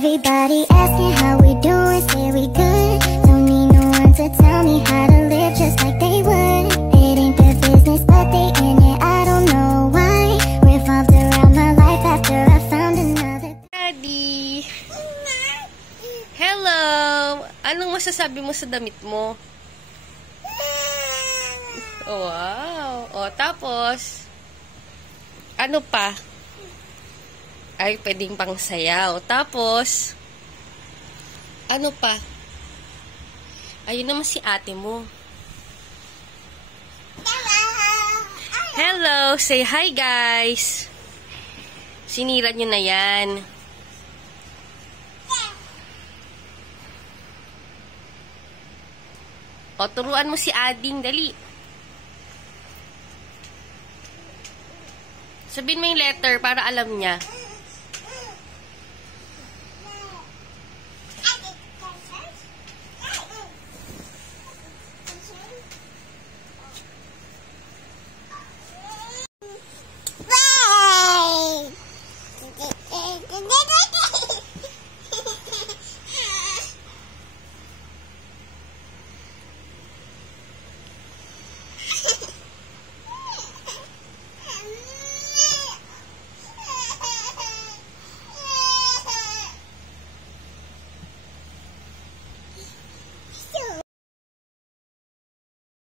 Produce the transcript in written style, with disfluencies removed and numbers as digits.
Everybody asking how we doing, say we good. Don't need no one to tell me how to live just like they would. It ain't their business, but they in it, I don't know why. Revolved around my life after I found another. Daddy! Hello! Anong masasabi mo sa damit mo? Oh, wow! O, tapos, ano pa? Ay, pwedeng pang sayaw. Tapos, ano pa? Ayun naman si ate mo. Hello! Say hi, guys! Sinira nyo na yan. O, turuan mo si Ading. Dali. Sabihin mo yung letter para alam niya.